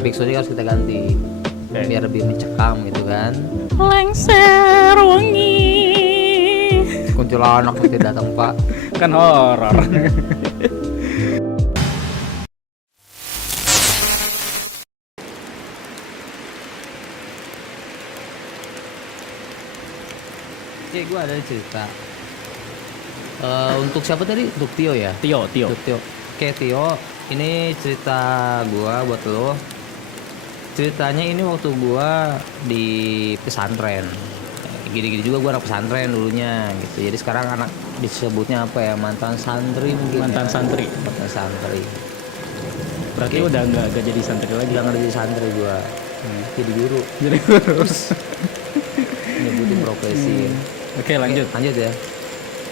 backsoundnya harus kita ganti biar lebih mencekam gitu kan. Lengser wengi. Kuntilanak mesti datang pak. Kan horor. Gue ada cerita. Untuk siapa tadi? Untuk Tio ya? Tio. Untuk Tio. Oke Tio, ini cerita gua buat lo. Ceritanya ini waktu gua di pesantren. Gini-gini juga gua anak pesantren dulunya gitu. Jadi sekarang anak disebutnya apa ya? Mantan santri mungkin. Mantan ya? santri. Mantan santri. Berarti Oke. udah nggak jadi santri lagi. Udah nggak jadi santri gua. Jadi guru. Jadi kurus. Nyebutin profesi. Oke, lanjut. Oke, lanjut ya.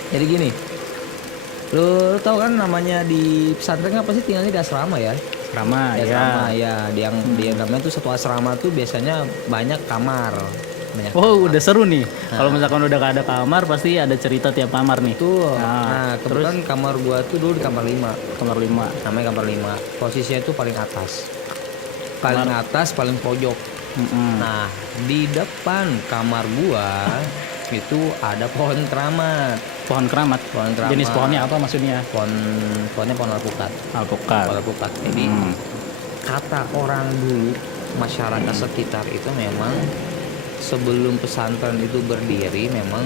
Jadi gini. Lu tau kan namanya di pesantren kan pasti tinggalnya di asrama ya? Rama Di ya. asrama ya. Dia namanya tuh satu asrama tuh biasanya banyak kamar. Banyak Oh, kamar. udah seru nih. Kalau misalkan udah gak ada kamar, pasti ada cerita tiap kamar nih. Tuh. Nah, Nah, kebetulan kamar gua tuh dulu di kamar 5. Kamar 5. Namanya kamar 5. Posisinya tuh paling atas. Paling atas, paling pojok. Nah, di depan kamar gua itu ada pohon keramat. Pohon keramat. Pohon keramat. Jenis pohonnya apa maksudnya? Pohonnya pohon alpukat. Alpukat. Pohon alpukat. Jadi kata orang dulu, masyarakat sekitar itu memang sebelum pesantren itu berdiri memang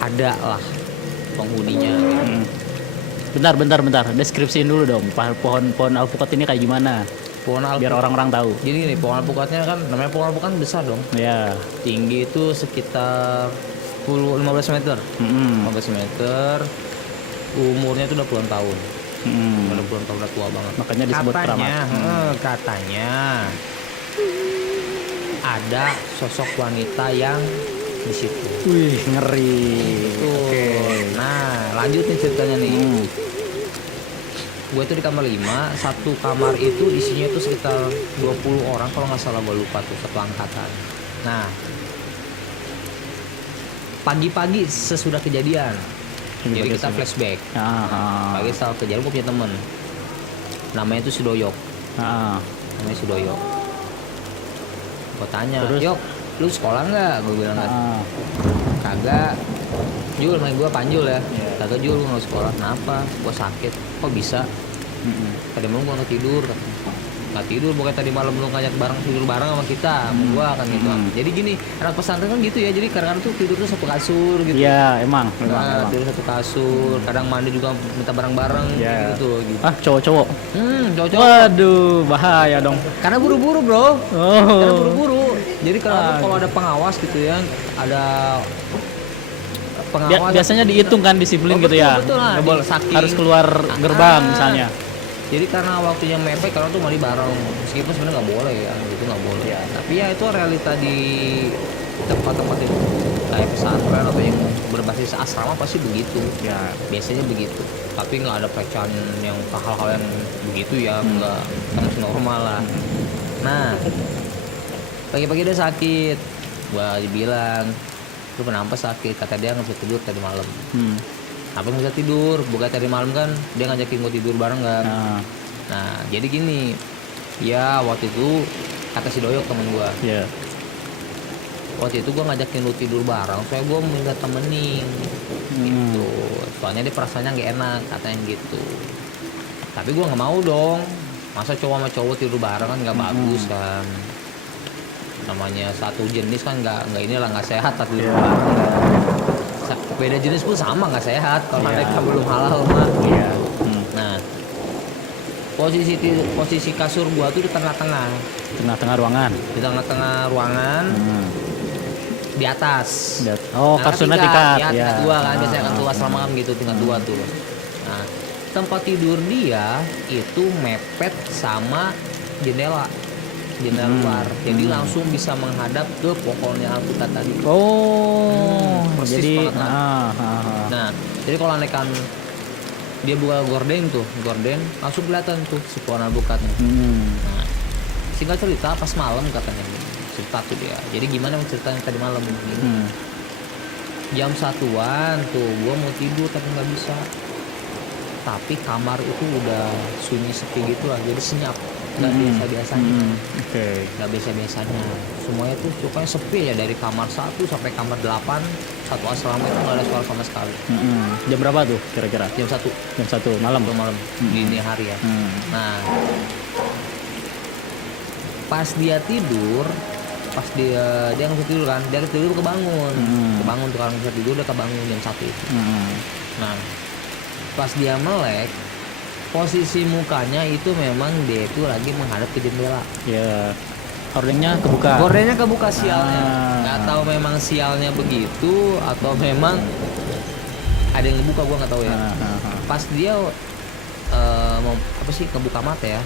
ada lah penghuninya. Bentar. Deskripsiin dulu dong. Pohon alpukat ini kayak gimana? Pohon Biar alpukat. orang-orang tahu. Jadi nih pohon alpukatnya kan namanya pohon alpukat besar dong. Ya. Tinggi itu sekitar 15 meter. 15 meter. Umurnya itu udah puluhan tahun. Udah puluhan tahun, udah tua banget. Makanya disebut keramat. Katanya ada sosok wanita yang di situ. Wih, ngeri. Tuh. Nah, lanjut nih ceritanya nih. Gue tuh di kamar 5, satu kamar itu isinya tuh sekitar 20 orang kalau nggak salah, gue lupa tuh, satu angkatan. Nah, pagi-pagi sesudah kejadian, jadi kita flashback. Pagi setelah kejadian gue punya temen, namanya tuh Sudoyok. Namanya Sudoyok. Gue tanya, Terus? Yok, lu sekolah nggak? Gue bilang kan, kagak. Jul, main gue Panjul ya. Kagak Jul, gue nggak sekolah. Kenapa? Gue sakit. Kok bisa? Tadi malam gue nggak tidur. Nggak tidur, pokoknya tadi malam lu ngajak tidur bareng sama kita, sama gue kan gitu. Jadi gini, anak pesantren kan gitu ya. Jadi kadang-kadang tuh tidur tuh satu kasur gitu. Iya, emang. Tidur satu kasur. Kadang mandi juga minta bareng-bareng gitu. Ah, cowok-cowok. Cowok-cowok. Waduh, bahaya dong. Karena buru-buru bro. Karena Oh. buru-buru. Jadi kalau ada pengawas gitu ya, ada pengawas. Biasanya dihitung kan disiplin Oh, gitu ya. betul lah. Nggak boleh, Saking- harus keluar gerbang misalnya. Jadi karena waktunya mepet, kalau tuh mandi bareng, meskipun sebenarnya nggak boleh ya, itu nggak boleh. Tapi ya itu realita di tempat-tempat yang kayak pesantren atau yang berbasis asrama pasti begitu. Ya biasanya begitu. Tapi nggak ada pelecehan yang hal-hal yang begitu ya, nggak masih normal lah. Nah, pagi-pagi dia sakit, gua dibilang, lu kenapa sakit? Kata dia nggak bisa tidur tadi malam. Apa nggak bisa tidur? Bukan tadi malam kan dia ngajakin gue tidur bareng kan. Nah jadi gini, ya waktu itu kata si Doyok temen gue, waktu itu gue ngajakin lu tidur bareng soalnya gue minta temenin gitu, soalnya dia perasaannya nggak enak katanya gitu. Tapi gue nggak mau dong, masa cowok sama cowok tidur bareng kan nggak bagus kan, namanya satu jenis kan nggak sehat tapi tidur bareng kan. Beda jenis pun sama nggak sehat kalau mereka belum halal mah. Nah, posisi kasur gua tuh di tengah-tengah ruangan. Di tengah-tengah ruangan. Di atas. Oh, kasurnya tingkat. Tingkat 2 kan, biasanya kan tua asrama kan gitu, tingkat 2 tuh. Nah, tempat tidur dia itu mepet sama jendela luar, jadi langsung bisa menghadap ke pohonnya alpukat tadi. Persis Jadi banget, nah jadi kalau anekan dia buka gorden langsung kelihatan tuh si pohon alpukatnya. Nah, singkat cerita pas malam katanya cerita tuh dia. Jadi gimana ceritanya tadi malam ini? Jam 1-an tuh gua mau tidur tapi nggak bisa. tapi kamar itu udah sunyi sepi gitu lah, jadi senyap, nggak biasa-biasanya. Oke. Nggak biasa-biasanya, semuanya tuh pokoknya sepi ya, dari kamar 1 sampai kamar 8 satu asrama itu nggak ada suara sama sekali. Jam berapa tuh kira-kira? Jam 1 Jam 1 malam. malam dini hari ya. Nah, pas dia tidur, pas dia nggak bisa tidur kan, dia tidur kebangun tuh, kalau bisa tidur udah kebangun jam 1 itu. Nah, pas dia melek, posisi mukanya itu memang dia itu lagi menghadap ke jendela. Ya. Hordengnya kebuka. Gordennya kebuka, sialnya. Nggak tahu memang sialnya begitu atau memang ada yang ngebuka, gua nggak tahu ya. Pas dia mau apa sih, kebuka mata ya,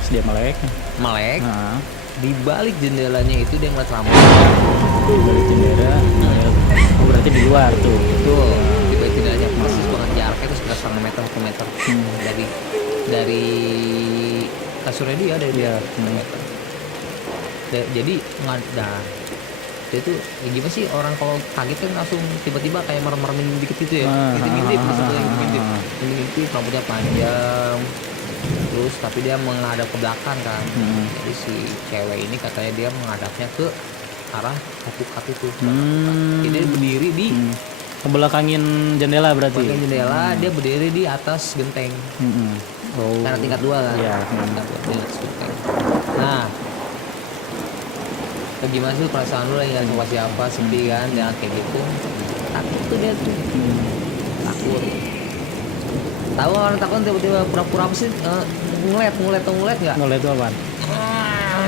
Terus dia melek. di balik jendelanya itu dia ngeliat rambut. Di balik jendela. Oh, berarti di luar tuh. Betul, di balik jendelanya persis banget, jaraknya itu sekitar 1 meter 1 meter dari kasurnya dia, dari dia 1 meter. Jadi nggak ada. Dia tuh ya gimana sih, orang kalau kaget kan langsung tiba-tiba kayak merem-meremin dikit gitu ya, ngintip maksudnya, ngintip, rambutnya panjang, terus tapi dia menghadap ke belakang kan. Jadi si cewek ini katanya dia menghadapnya ke arah kapuk itu. Jadi dia berdiri di Kebelakangin jendela berarti. bagian jendela, dia berdiri di atas genteng. Oh. Karena tingkat 2 kan. Iya. Tingkat 2 di atas genteng. Nah, gimana sih perasaan lu lagi nggak sama siapa, sepi kan, dan kayak gitu. Takut tuh dia tuh, takut. Tahu orang takut tiba-tiba pura-pura apa sih, ngeliat nggak? Ngeliat itu apaan?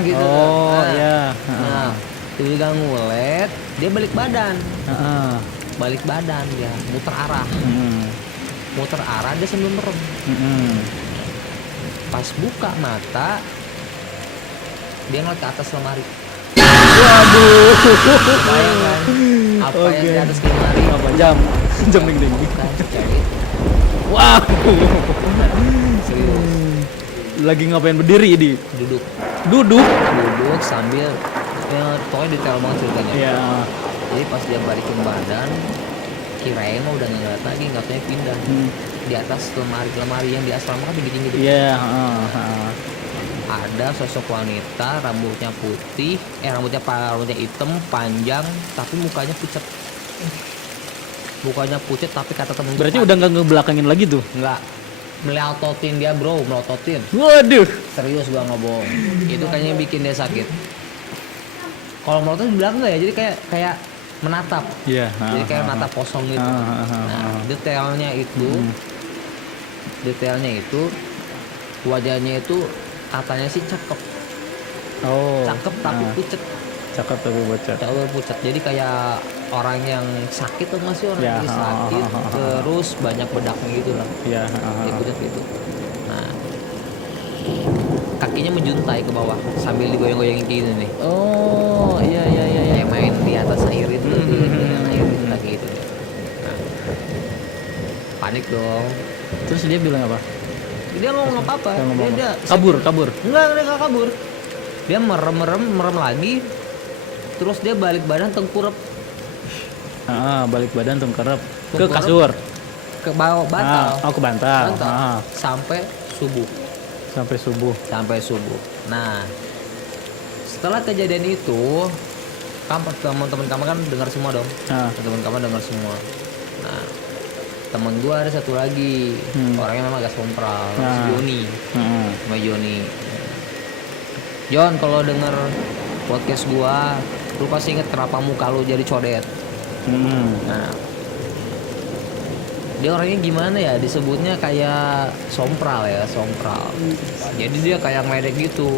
Gitu. Oh, Nah, iya. Nah, tiba-tiba ngulet, dia balik badan dia, muter arah dia sambil merem. Pas buka mata, dia ngeliat ke atas lemari. Waduh. Bayangkan apa yang di atas lemari? Apa jam? Jam ding. Bukan, cewek. Wow. Serius. Lagi ngapain berdiri di? Duduk sambil ya, pokoknya detail banget ceritanya. Iya. Jadi pas dia balikin badan, kirain mah udah nggak ngeliat lagi, nggak taunya pindah di atas lemari yang di asrama kan tinggi-tinggi. Iya. Ada sosok wanita, rambutnya putih, rambutnya hitam panjang, tapi mukanya pucat. Tapi kata temen gue, Berarti udah nggak ngebelakangin lagi tuh? nggak, melototin dia bro, melototin. Waduh. Serius, gua nggak bohong. Itu kayaknya bikin dia sakit. Kalau melotot di belakang nggak ya, jadi kayak menatap. Iya. Jadi kayak menatap kosong gitu. Nah, detailnya itu wajahnya itu katanya sih cakep. Oh. Cakep tapi pucet. Cakep tapi bocah. Cakep pucet. Jadi kayak orang yang sakit tuh, masih orang Ya, yang sakit terus banyak bedaknya gitu lah. Iya. Dia pucet gitu. Nah, kakinya menjuntai ke bawah sambil digoyang-goyangin kayak gini nih. Oh, iya. Kayak main di atas air itu, air itu kaki itu. Nah, panik dong. Terus dia bilang apa? Dia ngomong apa? Dia Kabur. Enggak, dia nggak kabur. Dia merem lagi. Terus dia balik badan tengkurap. Balik badan tengkurap ke kasur. Ke bawah bantal. Ke bantal. Sampai subuh. Sampai subuh. Nah, setelah kejadian itu, teman-teman kamu kan dengar semua dong. Teman kamu dengar semua. Nah, temen gua ada satu lagi, orangnya memang agak sompral, si Joni. Sama Joni. Jon, kalau denger podcast gua, lu pasti inget kenapa muka lu jadi codet. Nah, dia orangnya gimana ya, disebutnya kayak sompral. Jadi dia kayak ngeledek gitu.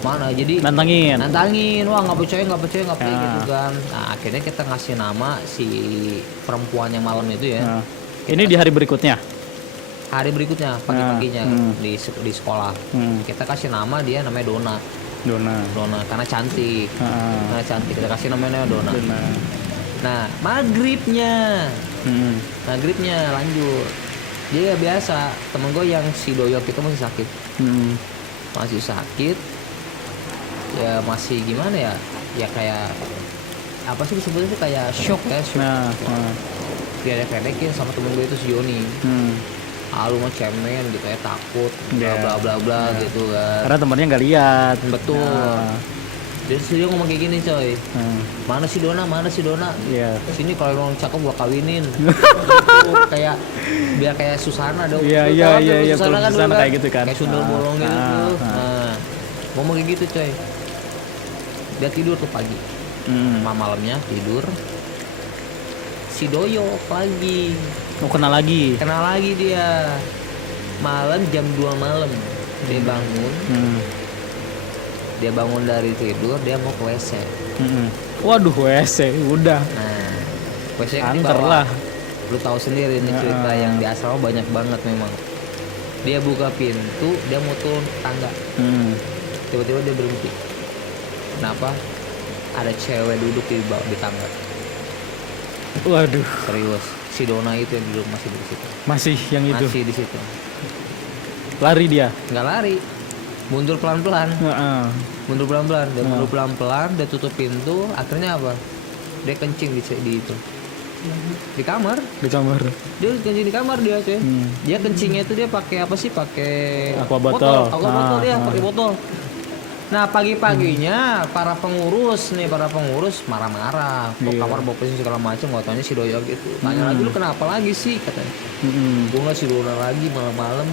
Mana jadi nantangin, wah nggak percaya gitu kan. Nah, akhirnya kita ngasih nama si perempuan yang malam itu ya. Ini di hari berikutnya pagi-paginya di sekolah. Kita kasih nama dia, namanya Dona karena cantik. Kita kasih namanya Dona. Nah, maghribnya lanjut. Jadi ya biasa, temen gue yang si Doyok itu masih sakit. Ya masih gimana ya? Ya kayak apa sih disebutnya tuh, kayak shock ya. dia ledekin sama temen gue itu si Joni. Lu mah cemen gitu ya, takut bla bla bla bla gitu kan. Karena temennya nggak lihat. Betul. Dan dia ngomong kayak gini coy. Mana si Dona? Iya. Sini kalau emang cakep gua kawinin. Kayak biar kayak Susana dong. Iya. Susana kan Susana dulu kayak gitu kan. Kayak sundel bolong gitu tuh. Nah, ngomong kayak gitu coy. Dia tidur tuh pagi. Malamnya tidur. Si Doyo pagi. Mau kenal lagi. Kenal lagi dia. Malam jam 2 malam dia bangun. Dia bangun dari tidur, dia mau ke WC. Waduh, WC udah. Nah, WC kan Anter lah. Lu tahu sendiri nih cerita yang di asrama banyak banget memang. Dia buka pintu, dia mau turun ke tangga. Tiba-tiba dia berhenti. Kenapa? Ada cewek duduk di bawah di tangga. Waduh. Serius, si Dona itu yang duduk masih di situ. Masih yang itu. Masih di situ. Lari dia. Nggak lari. Mundur pelan-pelan. Mundur pelan-pelan. Dia mundur pelan-pelan, dia tutup pintu, akhirnya apa? Dia kencing di itu. Di kamar. Dia kencing di kamar dia, cuy. Dia kencingnya itu dia pakai apa sih? Pakai aqua botol. Aqua botol dia, pakai botol. Nah, pagi-paginya para pengurus marah-marah. Kok kamar bau pesing segala macam, nggak tanya si Doyo gitu. Tanya lagi, lu kenapa lagi sih katanya. Gua nggak si Dona lagi malam-malam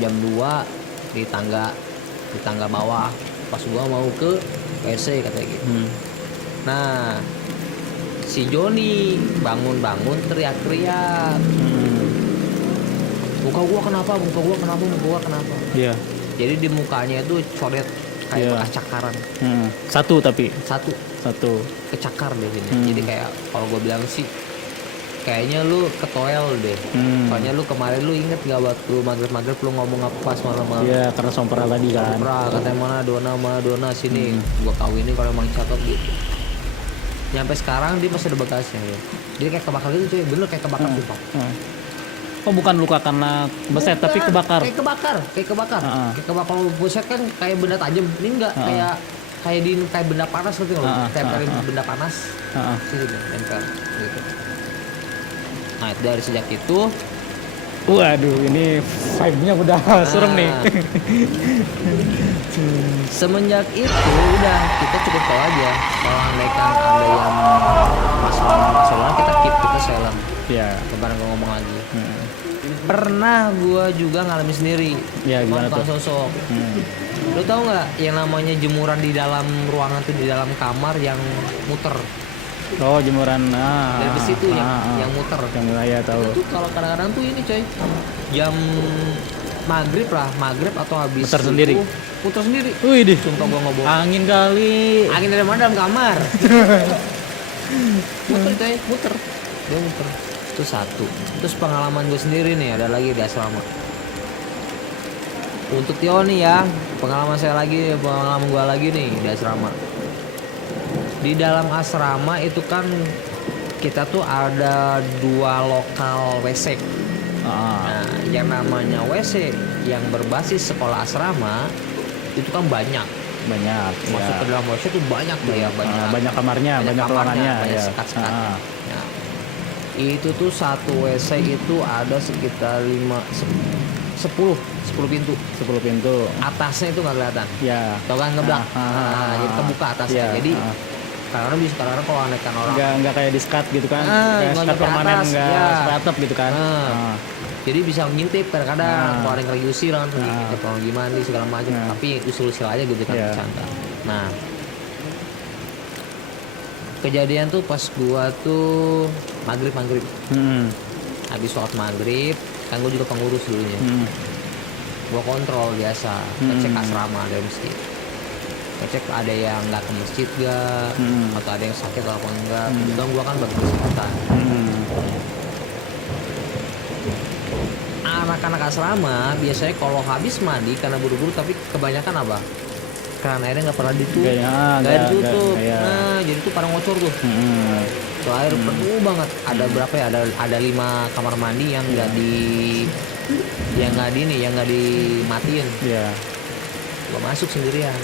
jam 2 di tangga bawah pas gua mau ke WC katanya gitu. Nah, si Joni bangun teriak-teriak. Muka gua kenapa? Iya. Jadi di mukanya itu coret kayak bekas cakaran. Satu Kecakar deh sini. Jadi kayak kalau gua bilang sih kayaknya lu ketoel deh. Soalnya lu kemarin lu inget gak waktu maghrib lu ngomong apa pas malam-malam? Iya, karena sompra tadi kan. Katanya mana Dona sini. Gua kawinin kalau emang cakep gitu. Nyampe sekarang dia masih ada bekasnya ya. Dia kayak kebakar gitu cuy, bener kayak kebakar tuh Pak. Oh, bukan luka karena beset tapi kebakar. Kayak kebakar. Kayak kebakar buset kan kayak benda tajam. Ini enggak kayak benda panas gitu loh. Benda panas. Gitu nempel gitu. Nah, dari sejak itu waduh, ini vibe-nya udah serem nih. Semenjak itu udah kita cukup tahu aja kalau andaikan ada yang masalah kita keep kita silent. Iya. Lebaran gue ngomong lagi. Pernah gue juga ngalamin sendiri. Iya, gimana tuh? Sosok. Lo tau nggak yang namanya jemuran di dalam ruangan tuh, di dalam kamar yang muter? Oh, jemuran. Dari besi tuh yang muter. Yang wilayah tahu. Itu kalau kadang-kadang tuh ini coy, jam maghrib atau habis Muter sendiri. Muter sendiri. Wih deh. Sumpah gua nggak bohong. Angin kali. Angin dari mana? Dalam kamar. muter. Dia muter. Itu satu. Terus pengalaman gue sendiri nih, ada lagi di asrama. Untuk Tio nih ya, pengalaman gue lagi nih di asrama. Di dalam asrama itu kan kita tuh ada 2 lokal WC. Nah, yang namanya WC yang berbasis sekolah asrama itu kan banyak. Masuk ke dalam WC tuh banyak ya, banyak kamarnya, banyak ruangannya, banyak sekat-sekatnya. Nah, itu tuh satu WC itu ada sekitar 10 pintu. 10 pintu. Atasnya itu nggak kelihatan. Ya. Tau kan ngeblak. Jadi kebuka atasnya. Jadi karena kalau anehkan orang nggak kayak di skat gitu kan, kayak skat permanen, nggak atap gitu kan. Jadi bisa ngintip kadang-kadang kalau ada yang lagi usil kan, kalau gimana nih segala macam. Tapi usul-usul aja gitu kan bercanda. Nah, kejadian tuh pas gua tuh maghrib. Habis sholat maghrib, kan gua juga pengurus dulunya. Gua kontrol biasa, ngecek asrama dari masjid. Ngecek ada yang nggak ke masjid gak, atau ada yang sakit atau apa enggak. Kebetulan gua kan bagi kesehatan. Anak-anak asrama biasanya kalau habis mandi karena buru-buru, tapi kebanyakan apa? Keran airnya nggak pernah ditutup. Nggak ditutup. Nah, jadi tuh pada ngocor tuh. Tuh air penuh banget. Ada berapa ya? Ada 5 kamar mandi yang nggak dimatiin. Gua masuk sendirian.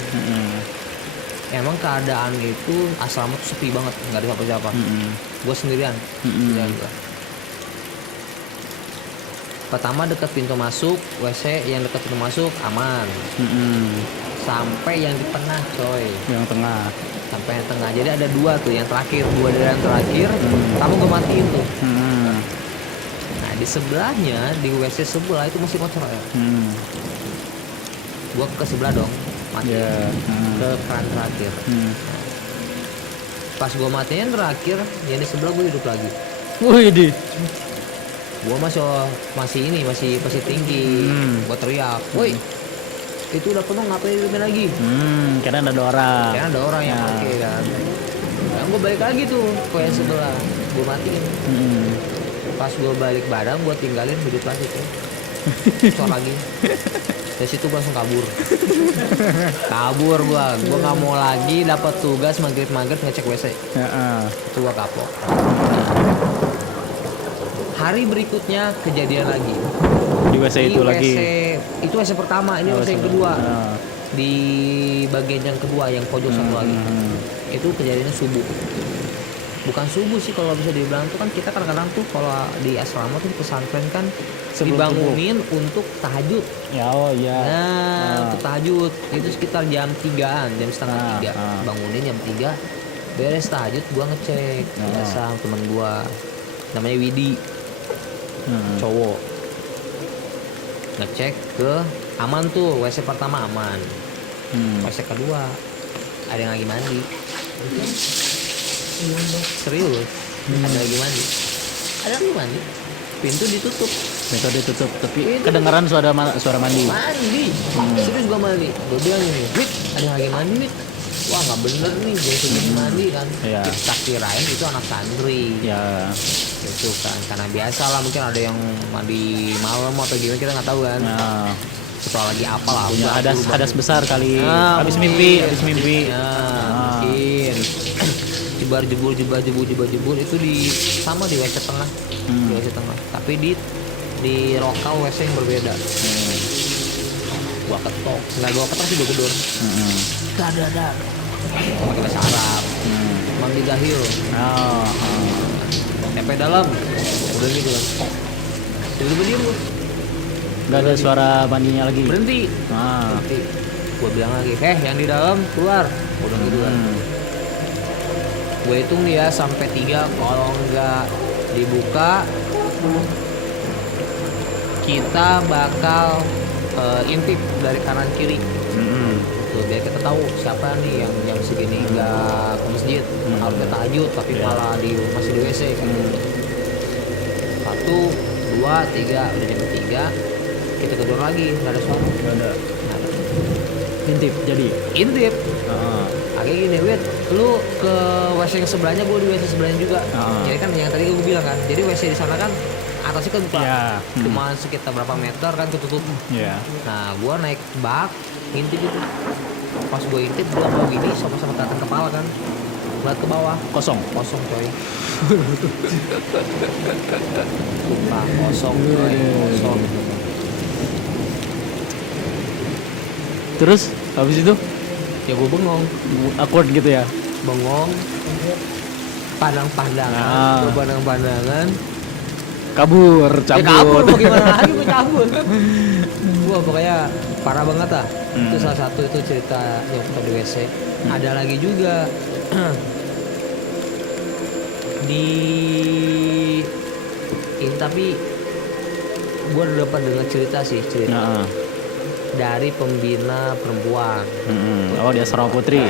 Emang keadaan itu asrama tuh sepi banget, nggak ada siapa-siapa. Gua sendirian. Pertama dekat pintu masuk WC, yang dekat pintu masuk aman. Sampai yang di tengah coy. Yang tengah. Sampai yang tengah. Jadi ada 2 tuh, yang terakhir, 2 dari yang terakhir. Kamu gue matiin tuh. Nah di sebelahnya, di WC sebelah itu masih kotor ya. Gue ke sebelah dong, matiin. Yeah. Ke keran terakhir. Pas gue matiin terakhir, yang di sebelah gue hidup lagi. Wih di. Gue masih tinggi. Gue teriak, woi, itu udah penuh, ngapain hidupin lagi? Karena ada orang. Karena ada orang yang pakai kan. Nah, gue balik lagi tuh ke yang sebelah, gue matiin. Pas gue balik badan, gue tinggalin hidup lagi tuh. Cor lagi. Dari situ gue langsung kabur gue nggak mau lagi dapat tugas maghrib ngecek WC. Itu gue kapok. Hari berikutnya kejadian lagi Di WC itu lagi. itu WC pertama, ini WC yang kedua. Di bagian yang kedua, yang pojok satu lagi. Itu kejadiannya subuh. Bukan subuh sih kalau bisa dibilang tuh, kan kita kadang-kadang tuh kalau di asrama tuh di pesantren kan Sebelum dibangunin untuk tahajud. Ya, oh iya. Nah, untuk tahajud itu sekitar jam 3-an, jam setengah 3. Bangunin jam 3, beres tahajud, gua ngecek biasa teman gua namanya Widi, cowok, ngecek ke aman tuh, WC pertama aman. WC kedua ada yang lagi mandi. Serius, ada lagi mandi, pintu ditutup, tapi kedengaran suara mandi. Serius gua mandi, gua bilang ini, Wit, ada yang lagi mandi, Wit. Wah nggak bener nih, gue segini mandi kan. Kita kirain itu anak santri. Ya. Itu kan, karena biasa lah, mungkin ada yang mandi malam atau gimana, kita nggak tahu kan. Soal lagi apa lah, punya hadas besar kali. Habis mimpi. Mungkin jebur itu sama di WC tengah. Di WC tengah, tapi di lokal WC yang berbeda. Gua ketok sih, gua gedor. Dar. Pakai bahasa Arab. Mandi jahil. Sampai dalam. Udah gitu kan. Tiba-tiba diem gua. Gak ada suara mandinya lagi. Berhenti. Gua bilang lagi, yang di dalam keluar. Udah gitu kan. Gue hitung dia sampai 3, kalau nggak dibuka kita bakal intip dari kanan kiri. Tuh, biar kita tahu siapa nih yang jam segini nggak ke masjid, harusnya tahajud tapi malah masih di WC kan. 1, 2, 3, udah jam 3 kita kedor lagi, nggak ada suara. Nggak ada. Intip. Kayak gini, Wit, lu ke WC yang sebelahnya, gue di WC sebelahnya juga. Jadi kan yang tadi gue bilang kan, jadi WC di sana kan atasnya kan buka, cuma sekitar berapa meter kan ketutup. Nah, gue naik bak, ngintip itu. Pas gue intip, gue mau gini, sama-sama ke atas kepala kan, lihat ke bawah, kosong coy. Sumpah, kosong. Terus habis itu ya gue bengong, awkward gitu ya. Pandang-pandangan, kabur mau gimana lagi, gue cabut. Wah pokoknya parah banget lah. Itu salah satu, itu cerita yang di WC. Ada lagi juga tapi gue udah dapat dengar cerita dari pembina perempuan. Oh, dia Asrama Putri.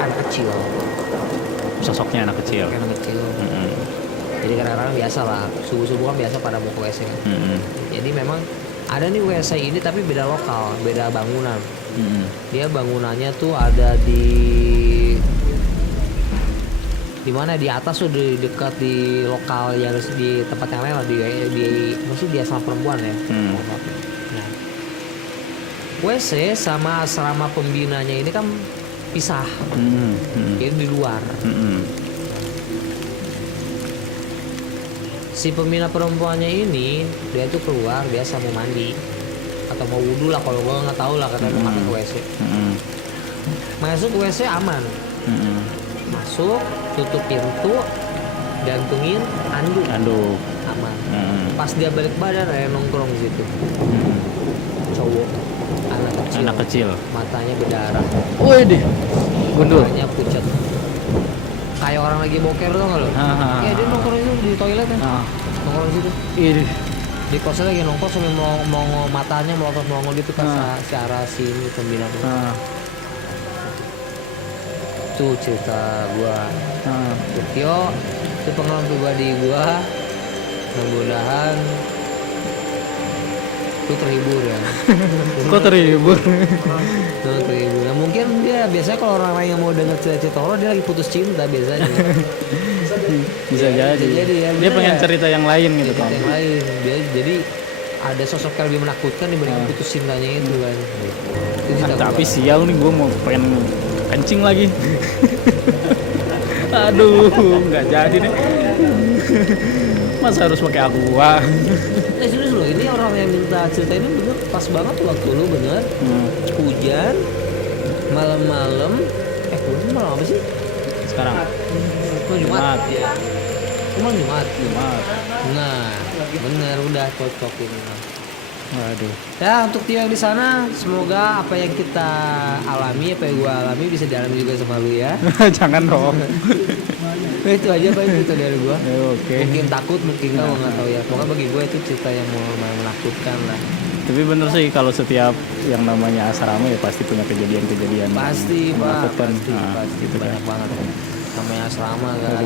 Anak kecil. Sosoknya anak kecil. Jadi kadang-kadang biasa lah, subuh-subuh kan biasa pada mau ke WC kan. Jadi memang ada nih WC ini tapi beda lokal, beda bangunan. Dia bangunannya tuh ada di mana, di atas tuh, di dekat di lokal yang di tempat yang lain lah, mesti dia sama perempuan ya. Nah, WC sama asrama pembinanya ini kan pisah, jadi di luar. Si pembina perempuannya ini dia tuh keluar biasa mau mandi atau mau wudhu lah, kalau gue nggak tahu lah, karena mau ke WC. Masuk ke WC aman. Masuk, tutup pintu, gantungin anduk Anduk. aman. Hmm. Pas dia balik badan ada yang nongkrong di situ. Hmm. Cowok, anak kecil, Anak kecil. matanya berdarah, Wih deh. Gundul. matanya pucat. Kayak orang lagi boker tuh nggak lo? Ah. Ya dia nongkrong itu di toilet kan, Ah. nongkrong di situ. Ih. Di kosnya lagi nongkrong sambil mau matanya melotot melongo gitu kan ke arah sini pembina. Ah. Itu cerita gua. Ah. Tokyo itu pengalaman pribadi gua. Mudah-mudahan itu terhibur ya. Kok terhibur? Tuh terhibur. Nah, mungkin dia biasanya kalau orang yang mau denger cerita horor dia lagi putus cinta biasanya. Bisa Ya, jadi. bisa jadi ya, Dia bener pengen ya? cerita yang lain gitu Cerita kan. yang lain. Dia jadi ada sosok yang lebih menakutkan dibanding putus cintanya itu kan. Itu cerita Tapi gua. sial nih gue mau pengen kencing lagi. Aduh, nggak jadi nih. Masa harus pakai aqua? Serius loh, ini orang yang minta cerita ini bener pas banget waktu lu bener hujan malam-malam. Hujan malam apa sih? Sekarang. Malam Jumat. Jumat. Ya. Malam Jumat. Jumat. Nah, bener udah cocok ini. Waduh. Ya untuk Tio yang di sana, semoga apa yang kita alami, apa yang gua alami bisa dialami juga sama lu ya. Jangan dong. Nah, itu aja pak cerita dari gua. Ya, oke. Mungkin takut, mungkin enggak, gua nggak tahu ya. Pokoknya bagi gua itu cerita yang lumayan menakutkan lah. Tapi bener sih kalau setiap yang namanya asrama ya pasti punya kejadian-kejadian Pasti yang pak, menakutkan. pasti, Nah, pasti gitu kan. banyak banget. Namanya asrama kan,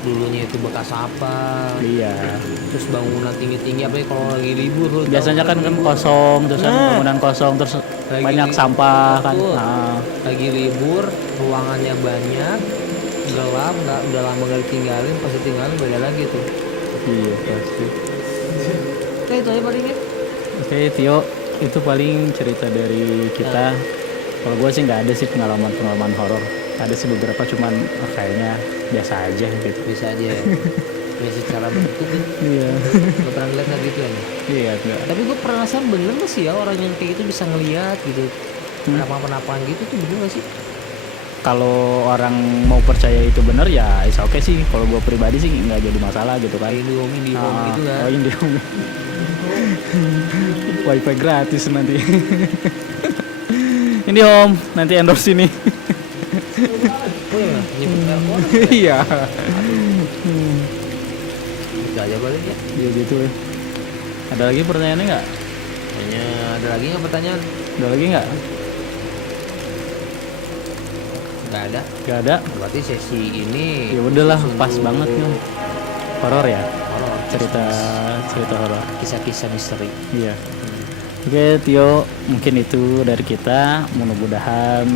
dulunya itu bekas apa, Iya. terus bangunan tinggi-tinggi, apalagi kalau lagi libur lu. Biasanya kan kosong, terus bangunan kosong, terus Lagi banyak li- sampah kan. Betul. Nah, Lagi libur, ruangannya banyak, gelap, udah lama gak ditinggalin, pas ditinggalin beda lagi tuh. iya pasti. Oke itu aja paling ya. Oke Tio, itu paling cerita dari kita. Kalau gue sih nggak ada sih pengalaman horor. Ada sih beberapa cuman kayaknya biasa aja gitu. Bisa aja ya. Ya secara bentuk kan. Iya. Gak pernah ngeliat kayak gitu ya. Iya enggak. Tapi gue penasaran bener gak sih ya orang yang kayak gitu bisa ngeliat gitu. Penapa-penapaan gitu tuh bener gak sih? Kalau orang mau percaya itu benar ya is oke sih. Kalau gue pribadi sih nggak jadi masalah gitu kan. Kayak di home gitu kan. Oh Indihome. Wifi gratis nanti. Indihome nanti endorse ini. Oh iya, nyebut telepon. Iya. Bisa aja balik ya. Dia gitu ya. Ada lagi pertanyaannya nggak? Kayaknya ada lagi nggak pertanyaan? Ada lagi nggak? Nggak ada. Nggak ada. Berarti sesi ini Ya udahlah, khusus pas untuk banget nih. Horor ya, horor, cerita horor. kisah-kisah misteri. Iya. Oke Tio, mungkin itu dari kita. Mudah-mudahan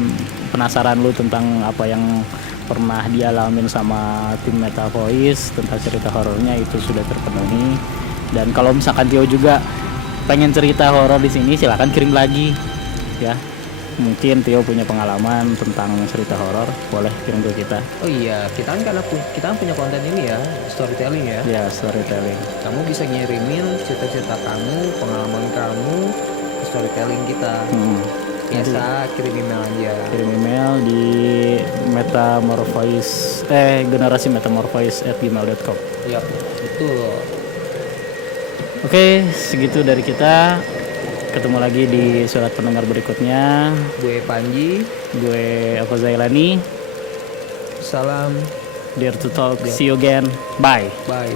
penasaran lu tentang apa yang pernah dialamin sama tim Meta Voice tentang cerita horornya itu sudah terpenuhi. Dan kalau misalkan Tio juga pengen cerita horor di sini, silakan kirim lagi ya. Mungkin Tio punya pengalaman tentang cerita horor, boleh kirim ke kita. Oh iya, kita kan punya konten ini ya, storytelling ya. Ya, storytelling. Kamu bisa ngirimin cerita-cerita kamu, pengalaman kamu ke storytelling kita. Biasa kirim email aja. Kirim email di generasi metamorphosis@gmail.com. Iya, betul. Oke, segitu dari kita. Ketemu lagi di surat pendengar berikutnya. Gue Panji, Gue Eko Zailani. salam, Dare to talk. See you again. Bye. bye.